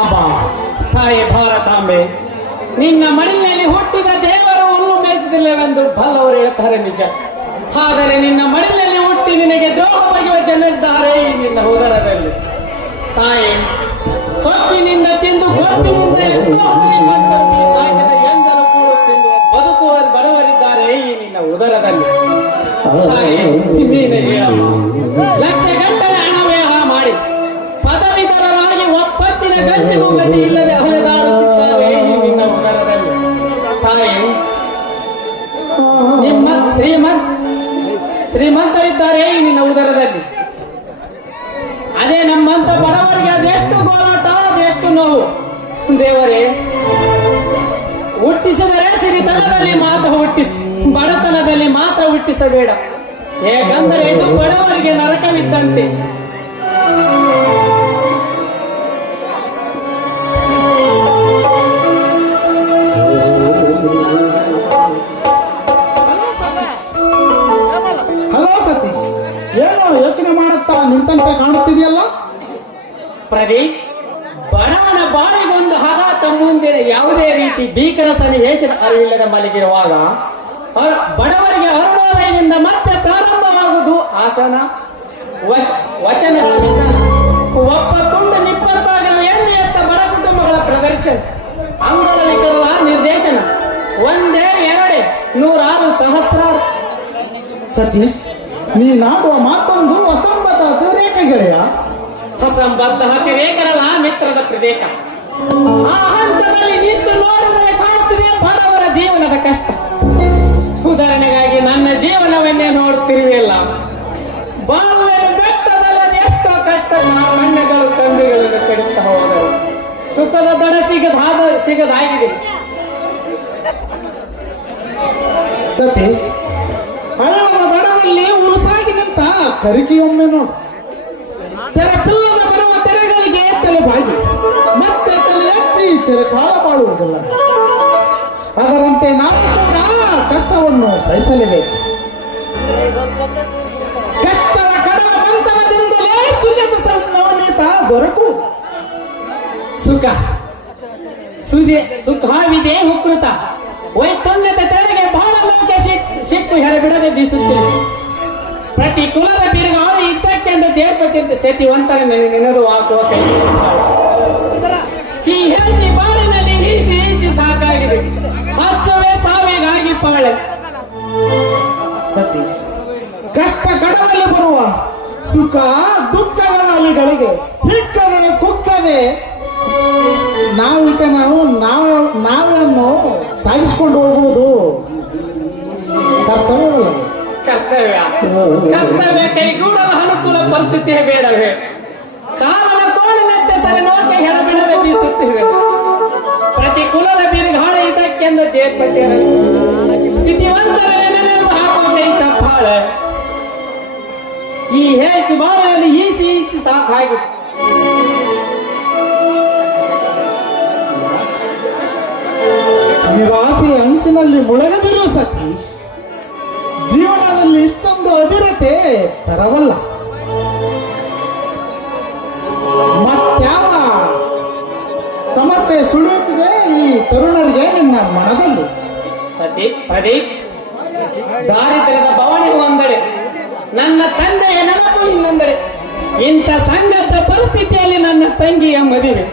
ಅಬ್ಬ ತಾಯಿ ಭಾರತಾಂಬೆ ನಿನ್ನ ಮಡಿಲಿನಲ್ಲಿ ಹುಟ್ಟಿದ ದೇವರು ಹುಲ್ಲು ಮೇಯಿಸದಿಲ್ಲವೆಂದು ಬಲ್ಲವರು ಹೇಳ್ತಾರೆ ನಿಜ. ಆದರೆ ನಿನ್ನ ಮಡಿಲಿನಲ್ಲಿ ಹುಟ್ಟಿ ನಿನಗೆ ದ್ರೋಹ ಬಗೆಯುವ ಜನರಿದ್ದಾರೆ ನಿನ್ನ ಉದರದಲ್ಲಿ. ತಾಯಿ ಸೊಪ್ಪಿನಿಂದ ತಿಂದು ಕೊಟ್ಟಿನಿಂದ ಬದುಕುವ ಬಡವರಿದ್ದಾರೆ ನಿನ್ನ ಉದರದಲ್ಲಿ. ನೀನೇ ಲಕ್ಷ ಗಟ್ಟಲೆ ಗತಿ ಇಲ್ಲದೆ ಅಲೆದಾಡುತ್ತಿದ್ದಾರೆ ಈ ನಿನ್ನ ಉದರದಲ್ಲಿ ತಾಯಿ ನಿಮ್ಮ ಶ್ರೀಮಂತ ಶ್ರೀಮಂತರಿದ್ದಾರೆ ನಿನ್ನ ಉದರದಲ್ಲಿ. ಅದೇ ನಮ್ಮಂತ ಬಡವರಿಗೆ ಅದೆಷ್ಟು ಗೋಳಾಟ ಅದೆಷ್ಟು ನೋವು. ದೇವರೇ ಹುಟ್ಟಿಸಿದರೆ ಸಿರಿತನದಲ್ಲಿ ಮಾತ್ರ ಹುಟ್ಟಿಸಿ ಬಡತನದಲ್ಲಿ ಮಾತ್ರ ಹುಟ್ಟಿಸಬೇಡ. ಹೇಗಂದರೆ ಇದು ಬಡವರಿಗೆ ನರಕವಿದ್ದಂತೆ. ಪ್ರದೀಪ್ ಬಡವನ ಬಾಳಿಗೊಂದು ಆಘಾತ ಮುಂದಿನ ಯಾವುದೇ ರೀತಿ ಭೀಕರ ಸನ್ನಿವೇಶದ ಅರಿವಿಲ್ಲದ ಮಲಗಿರುವಾಗ ಬಡವರಿಗೆ ಅರುಣೋದಯದಿಂದ ಮತ್ತೆ ಪ್ರಾರಂಭವಾಗುವುದು ಆಸನ ವಚನ ಒಪ್ಪ ತುಂಡು ನಿಪ್ಪತ್ತಾಗಿರುವ ಎಣ್ಣೆ ಎತ್ತ ಬಡ ಕುಟುಂಬಗಳ ಪ್ರದರ್ಶನ ಅಂಗಲ ನಿರ್ದೇಶನ. ಒಂದೇ, ಎರಡೇ, ನೂರಾರು ಸಹಸ್ರಾರು. ಸತೀಶ್, ನೀ ನಾಡುವ ಮಾತೊಂದು ಅಸಂಬತ ಅತಿರೇಕ ಗೆಳೆಯ. ಅಸಂಬದ್ಧ ಹತಿರೇಕರಲ್ಲ ಮಿತ್ರದ ಪ್ರದೇಕ ಆ ಹಂತದಲ್ಲಿ ನಿಂತು ನೋಡಿದರೆ ಕಾಣುತ್ತಿದೆ ಬಡವರ ಜೀವನದ ಕಷ್ಟ. ಉದಾಹರಣೆಗಾಗಿ, ನನ್ನ ಜೀವನವನ್ನೇ ನೋಡುತ್ತಿರುವೆಲ್ಲ ಬಾಳುವೆ ಬೆಟ್ಟದಲ್ಲಿ ಎಷ್ಟೋ ಕಷ್ಟ ಮಣ್ಣೆಗಳು ಕಂಡುಗಳಿಂದ ಕಡಿತಾ ಹೋದರು ಸುಖದ ದಡ ಸಿಗದಾದ ಸಿಗದಾಗಿದೆ. ಸತೀಶ್, ಹಳ್ಳದ ದಡದಲ್ಲಿ ಉರುಸಾಗಿ ನಿಂತ ಕರಿಕೆಯೊಮ್ಮೆ ನೋಡು. ತಲೆ ಬಾಗಿ ಮತ್ತೆ ತಲೆ ಎತ್ತಿ ಚಿರಕಾಲ ಮಾಡುವುದಿಲ್ಲ ಅದರಂತೆ ನಾವು ಕಷ್ಟವನ್ನು ಸಹಿಸಲೇಬೇಕು ಕಷ್ಟದ ಕಡಲ ಮಂಥನದಿಂದಲೇ ದೊರಕು. ಸುಖ. ಸುದೆ ಸುಖವಿದೆ ಹುಕೃತ ವೈತನ್ಯದ ತೆರೆಗೆ ಬಹಳ ಲೋಕ ಸಿಕ್ಕು ಹೆರಬಿಡದೆ ಬೀಸುತ್ತೇನೆ ಪ್ರತಿ ಕುಲದ ಬಿರುಗಾಳು ಇದ್ದಕ್ಕೆಂದು ದೇರ್ಪಟ್ಟಿದ್ದ ಸತಿವಂತರ ನೆನೆದು ಹಾಕುವ ಕೈ ಈ ಹೇಸಿ ಬಾಳಿನಲ್ಲಿ ಹೀಸಿ ಹೀಸಿ ಸಾಕಾಗಿದೆ. ಹಚ್ಚವೇ ಸಾವಿಗಾಗಿ ಪಾಳೆ. ಸತೀಶ್, ಕಷ್ಟ ಕಡದಲ್ಲಿ ಬರುವ ಸುಖ ದುಃಖಗಳ ಅಲಿಗಳಿಗೆ ಹಿಕ್ಕದೆ ಕುಕ್ಕದೆ ನಾವು ಈಗ ನಾವು ನಾವು ನಾವನ್ನು ಸಾಗಿಸಿಕೊಂಡು ಕರ್ತವ್ಯ ಕರ್ತವ್ಯ ಕೈಗೂಡಲು ಅನುಕೂಲ ಪರಿಸ್ಥಿತಿಯೇ ಬೇಡವೇ. ಕಾಲನ ಕೋಳಿನಂತೆ ಸರಿ ನೋಕೆ ಹೆರಬಿಡದೆ ಬೀಸುತ್ತಿವೆ. ಪ್ರತಿ ಕುಲದ ಬಿರುಗಾಳ ಇದಕ್ಕೆಂದು ದೇರ್ಪಟ್ಟಿರ ಸ್ಥಿತಿವಂತರ ನೆನೆದು ಹಾಕುವ ಕೈ ಚಪ್ಪಾಳೆ. ಈ ಹೆಚ್ಚು ಬಾಳಲ್ಲಿ ಈಸಿ ಈಸಿ ಸಾಕಾಗಿತ್ತು ನಿವಾಸಿ ಅಂಚಿನಲ್ಲಿ ಮುಳುಗದಿರು ಸತೀಶ್. ಅಧಿರತೆ ತರವಲ್ಲ. ಮತ್ಯಾವ ಸಮಸ್ಯೆ ಸುಳಿಯುತ್ತಿದೆ ಈ ತರುಣರಿಗೆ ನಿನ್ನ ಮನದಲ್ಲಿ. ಸತಿ ಪ್ರದೀಪ್ ದಾರಿದ್ರ್ಯದ ಬವಣೆ ಒಂದೆಡೆ ನನ್ನ ತಂದೆಯ ನೆನಪು ಇನ್ನೊಂದೆಡೆ. ಇಂಥ ಸಂಘದ ಪರಿಸ್ಥಿತಿಯಲ್ಲಿ ನನ್ನ ತಂಗಿಯ ಮದುವೆ.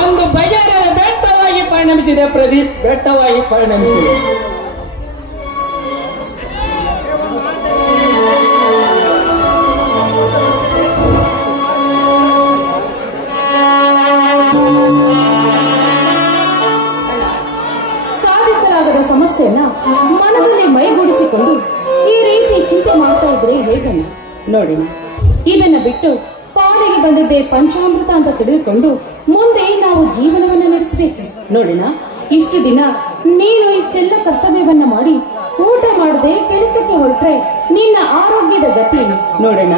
ಒಂದು ಬಗೆಯ ಬೆಟ್ಟವಾಗಿ ಪರಿಣಮಿಸಿದೆ ಪ್ರದೀಪ್ ಬೆಟ್ಟವಾಗಿ ಪರಿಣಮಿಸಿದೆ. ನೋಡೋಣ ಇದನ್ನ ಬಿಟ್ಟು ಪಾಡಿಗೆ ಬಂದದ್ದೇ ಪಂಚಾಮೃತ ಅಂತ ತಿಳಿದುಕೊಂಡು ಮುಂದೆ ನಾವು ಜೀವನವನ್ನ ನಡೆಸಬೇಕು. ನೋಡೋಣ ಇಷ್ಟು ದಿನ ನೀನು ಇಷ್ಟೆಲ್ಲ ಕರ್ತವ್ಯವನ್ನ ಮಾಡಿ ಊಟ ಮಾಡದೆ ಕೆಲಸಕ್ಕೆ ಹೊರಟ್ರೆ ನಿನ್ನ ಆರೋಗ್ಯದ ಗತಿ? ನೋಡೋಣ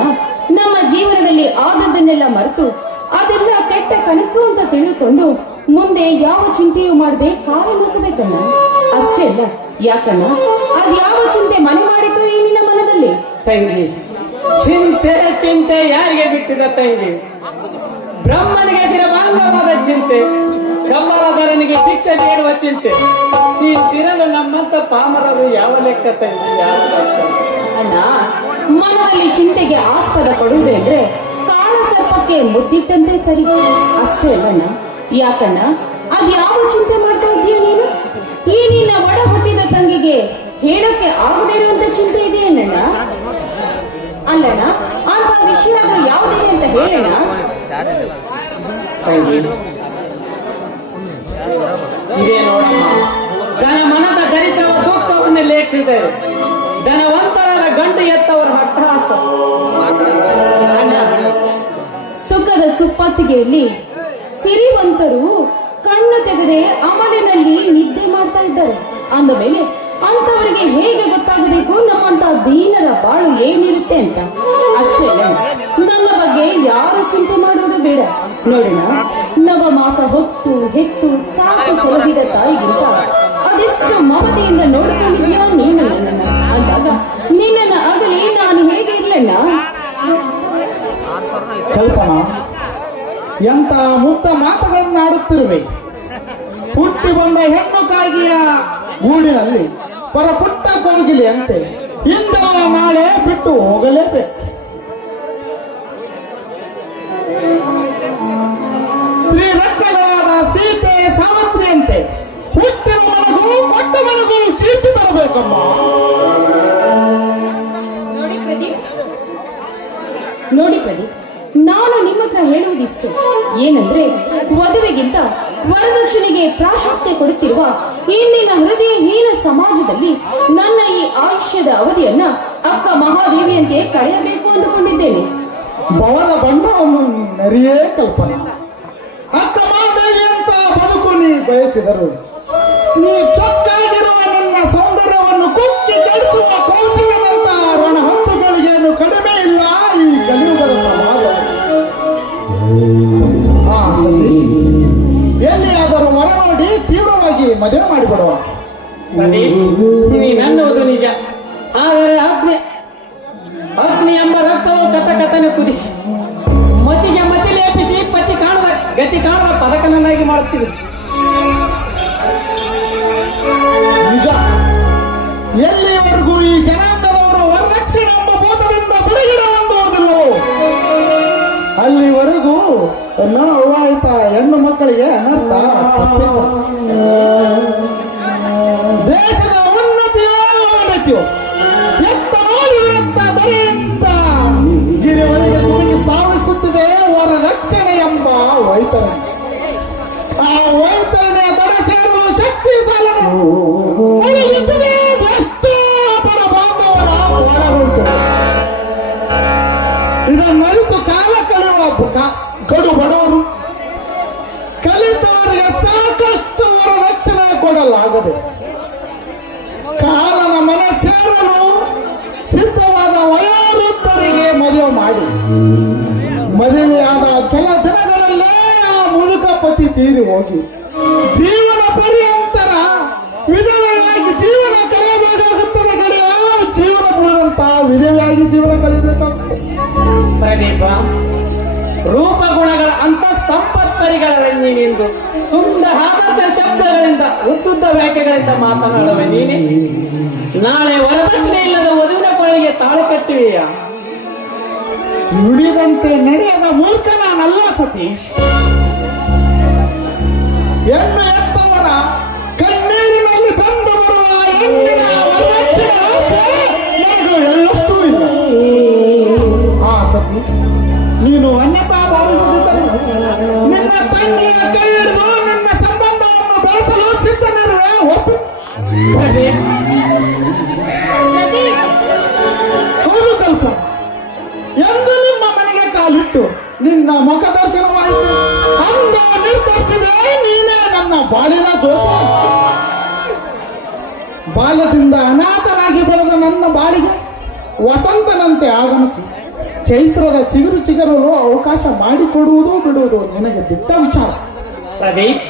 ನಮ್ಮ ಜೀವನದಲ್ಲಿ ಆದದ್ದನ್ನೆಲ್ಲ ಮರೆತು ಅದೆಲ್ಲ ಕೆಟ್ಟ ಕನಸು ಅಂತ ತಿಳಿದುಕೊಂಡು ಮುಂದೆ ಯಾವ ಚಿಂತೆಯೂ ಮಾಡದೆ ಕಾಲ ಮುತ್ತಬೇಕಣ್ಣ ಅಷ್ಟೇ ಅಲ್ಲ. ಯಾಕಣ್ಣ? ಅದ್ ಯಾವ ಚಿಂತೆ ಮನೆ ಮಾಡಿತು ಈ ನಿನ್ನ ಮನದಲ್ಲಿ? ತಂಗಿ ಚಿಂತೆ ಚಿಂತೆ ಯಾರಿಗೆ ಬಿಟ್ಟಿದ ತಂಗಿ ಬ್ರಹ್ಮನಿಗೆ ಹೆಸರ ಅಂಗಾಂಗವಾದ ಚಿಂತೆ. ಕಮ್ಮರದರನಿಗೆ ಭಿಕ್ಷೆ ನೀಡುವ ಚಿಂತೆ. ಈ ತಿರಲು ನಮ್ಮಂತ ಪಾಮರರು ಯಾವ ಲೆಕ್ಕ ತಂಗಿ ಯಾವ ಅಣ್ಣ, ಮನದಲ್ಲಿ ಚಿಂತೆಗೆ ಆಸ್ಪದ ಕೊಡುವುದೆಂದ್ರೆ ಕಾಳಸರ್ಪಕ್ಕೆ ಮುದ್ದಿಟ್ಟಂತೆ ಸರಿ. ಅಷ್ಟೇ ಅಲ್ಲಣ್ಣ ಯಾಕಣ್ಣ ಅದ್ಯಾವ ಚಿಂತೆ ಮಾಡ್ತಾ ಇದೀಯ ನೀನು? ಈ ನಿನ್ನ ಒಡ ಹುಟ್ಟಿದ ತಂಗಿಗೆ ಹೇಳಕ್ಕೆ ಆಗದೇ ಇರುವಂತ ಚಿಂತೆ ಇದೆಯೇನಣ್ಣ? ಅಲ್ಲಣ್ಣ ಅಂತ ವಿಷಯ ಯಾವುದಿದೆ ಅಂತ ಹೇಳಣ್ಣ. ತಂಗಿ ಇದೇ ಮನದ ದರಿದ್ರವ ದುಃಖವನ್ನು ಲೇಖಿಸಿದರು ಧನವಂತರಾದ ಗಂಡು ಎತ್ತವರ ಹಟ್ಟಹಾಸ ಸುಖದ ಸುಪ್ಪತ್ತಿಗೆಯಲ್ಲಿ ಸಿರಿವಂತರು ಕಣ್ಣು ತೆಗೆದೆ ಅಮಲಿನಲ್ಲಿ ನಿದ್ದೆ ಮಾಡ್ತಾ ಇದ್ದಾರೆ. ಅಂದ ಮೇಲೆ ಅಂತವರಿಗೆ ಹೇಗೆ ಗೊತ್ತಾಗಬೇಕು? ನಮ್ಮಂತ ದೀನರ ಬಾಳು ಏನಿರುತ್ತೆ ಅಂತ? ಅಷ್ಟೇ ನನ್ನ ಬಗ್ಗೆ ಯಾರು ಚಿಂತೆ ಮಾಡೋದು ಬೇಡ. ನೋಡೋಣ. ನವ ಮಾಸ ಹೊತ್ತು ಹೆತ್ತು ಸಾಕು ಸಲಹಿದ ತಾಯಿಗಿಂತ ಅದೆಷ್ಟು ಮಮತೆಯಿಂದ ನೋಡಿಕೊಂಡಿದ್ಯೋ ನೀನು? ಅಂದಾಗ ನಿನ್ನ ಆಗಲಿ ನಾನು ಹೇಗೆ ಇರ್ಲಣ್ಣ? ಕಲ್ಪನಾ ಎಂತ ಮುಕ್ತ ಮಾತುಗಳನ್ನು ಆಡುತ್ತಿರುವೆ ಹುಟ್ಟಿ ಬಂದ ಹೆಣ್ಣು ಕಾಗಿಯ ಗೂಡಿನಲ್ಲಿ ಪರ ಪುಟ್ಟ ಕೋಗಿಲೆ ಅಂತೆ. ಇಂದಲ್ಲ ನಾಳೆ ಬಿಟ್ಟು ಹೋಗಲೇಬೇಕು. ಶ್ರೀ ರತ್ನಗಳಾದ ಸೀತೆ ಸಾವಿತ್ರಿಯಂತೆ ಹುಟ್ಟಿದ ಮನಗೂ ಕೊಟ್ಟ ಮನಗೂ ಕೀರ್ತಿ ತರಬೇಕಮ್ಮ. ನೋಡಿ ಪ್ರದೀಪ್. ನೋಡಿ ಪ್ರದೀಪ್, ನಾನು ನಿಮ್ಮ ಹತ್ರ ಹೇಳುವುದಿಷ್ಟು. ಏನಂದ್ರೆ, ವಧುವಿಗಿಂತ ವರದಕ್ಷಿಣೆಗೆ ಪ್ರಾಶಸ್ತ್ಯ ಕೊಡುತ್ತಿರುವ ಇಂದಿನ ಹೃದಯಹೀನ ಸಮಾಜದಲ್ಲಿ ನನ್ನ ಈ ಆಯುಷ್ಯದ ಅವಧಿಯನ್ನ ಅಕ್ಕ ಮಹಾದೇವಿಯಂತೆ ಕಳೆಯಬೇಕು ಅಂದುಕೊಂಡಿದ್ದೇನೆ. ಭವನ ಬಂಡವನ್ನು ನರಿಯೇ ಕಲ್ಪನಾ. ಅಕ್ಕ ಮಹಾದೇವಿ ಅಂತ ಬದುಕು ನೀ ಬಯಸಿದರು, ನೀ ಚೊಕ್ಕಾಗಿರುವ ನನ್ನ ಸೌಂದರ್ಯವನ್ನು ಕುಕ್ಕಿ ಕಳಿಸುವ ಕೌಶಲ್ಯದಂತ ಮದುವೆ ಮಾಡಿಬಿಡುವ ನೀನನ್ನುವುದು ನಿಜ. ಆದರೆ ಅಗ್ನಿ ಅಗ್ನಿ ಎಂಬ ರಕ್ತವು ಕಥ ಕಥನೆ ಕುದಿಸಿ, ಮತಿಗೆ ಮತಿ ಲೇಪಿಸಿ ಪತಿ ಕಾಣದ ಗತಿ ಕಾಣದ ಪದಕನನ್ನಾಗಿ ಮಾಡುತ್ತೀವಿ ನಿಜ. ಎಲ್ಲಿವರೆಗೂ ಈ ಜನಾಂಗದವರು ವರದಕ್ಷಿಣೆ ಎಂಬ ಭೂತದಿಂದ ಬಿಡುಗಡೆ ಹೊಂದುವುದಿಲ್ಲವೋ ಅಲ್ಲಿವರೆಗೂ ವಿವಾಹಿತ ಹೆಣ್ಣು ಮಕ್ಕಳಿಗೆ ಅನರ್ಥ ಸಿದ್ಧವಾದ ವಯೋವೃದ್ಧರಿಗೆ ಮದುವೆ ಮಾಡಿ. ಮದುವೆಯಾದ ಕೆಲ ದಿನಗಳಲ್ಲೇ ಆ ಮುದುಕ ಪತಿ ತೀರಿ ಹೋಗಿ. ಜೀವನ ಪರ್ಯಂತರ ವಿಧವೆಯಾಗಿ ಜೀವನ ಕಳೆಯಬೇಕಾಗುತ್ತದೆ ಕಡೆಯ ಜೀವನ ಪೂರಂತ ವಿಧವೆಯಾಗಿ ಜೀವನ ಕಳೆಯಬೇಕಾಗುತ್ತದೆ ಪ್ರದೀಪ, ರೂಪ ಗುಣಗಳ ಅಂತ ನೀನೆಂದು ಸುಂದರ ಶಬ್ದಗಳಿಂದ, ಉದ್ದುದ್ದ ವ್ಯಾಖ್ಯೆಗಳಿಂದ ಮಾತನಾಡುವೆ ನೀನೆ. ನಾಳೆ ವರದಕ್ಷಿಣೆ ಇಲ್ಲದ ವಧುವಿನ ಕೊಳ್ಳಿಗೆ ತಾಳೆ ಕಟ್ಟುವೆಯಾ ನುಡಿದಂತೆ ನಡೆಯದ ಮೂರ್ಖ ನಾನಲ್ಲ ಸತೀಶ್ ಹೆಣ್ಣು ಕಾಲಿಟ್ಟು ನಿನ್ನ ಮುಖ ದರ್ಶನವಾಯಿತು ಅಂದ ನಿರ್ಧರಿಸಿದೆ ನೀನೇ ನನ್ನ ಜೋತು ಬಾಲ್ಯದಿಂದ ಅನಾಥನಾಗಿ ಬೆಳೆದ ನನ್ನ ಬಾಳಿಗೆ ವಸಂತನಂತೆ ಆಗಮಿಸಿ ಚೈತ್ರದ ಚಿಗುರು ಚಿಗುರಲು ಅವಕಾಶ ಮಾಡಿಕೊಡುವುದು ಬಿಡುವುದು ನಿನಗೆ ಬಿಟ್ಟ ವಿಚಾರ. ಪ್ರದೀಪ್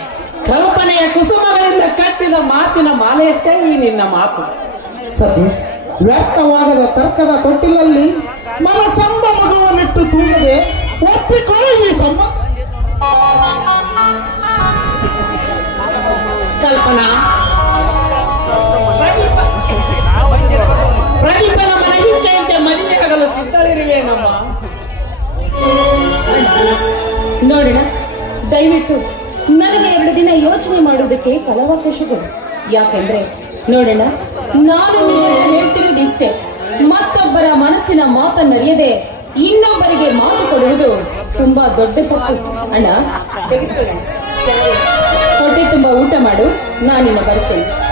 ಕಲ್ಪನೆಯ ಕುಸುಮಗಳಿಂದ ಕಟ್ಟಿದ ಮಾತಿನ ಮಾಲೆಯಷ್ಟೇ ಈ ನಿನ್ನ ಮಾತು. ಸತೀಶ್ ವ್ಯರ್ಥವಾಗದ ತರ್ಕದ ತೊಟ್ಟಿಲಲ್ಲಿ ಮನಸಂಬ ಮಗುವನ್ನಿಟ್ಟು ತೂಗದೆ ಒಪ್ಪಿಕೋ ಈ ಕಲ್ಪನಾ? ಪ್ರದೀಪನ ಮನೆಗೆ ದಯವಿಟ್ಟು ನನಗೆ ಎರಡು ದಿನ ಯೋಚನೆ ಮಾಡೋದಕ್ಕೆ ಫಲಾವಕಾಶಗಳು. ಯಾಕೆಂದ್ರೆ ನೋಡೋಣ ನಾನು ಹೇಳ್ತಿರೋದು ಇಷ್ಟೇ. ಮತ್ತೊಬ್ಬರ ಮನಸ್ಸಿನ ಮಾತನ್ನರಿಯದೆ ಇನ್ನೊಬ್ಬರಿಗೆ ಮಾತು ಕೊಡುವುದು ತುಂಬಾ ದೊಡ್ಡ ತಪ್ಪು. ಅಣ್ಣ ಹೊಟ್ಟೆ ತುಂಬಾ ಊಟ ಮಾಡು. ನಾನಿನ್ನ ಬರ್ತೇನೆ.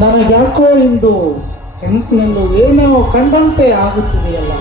ನನಗ್ಯಾಕೋ ಇಂದು ಕನಸಿನಲ್ಲೂ ಏನೋ ಕಂಡಂತೆ ಆಗುತ್ತಿದೆಯಲ್ಲ.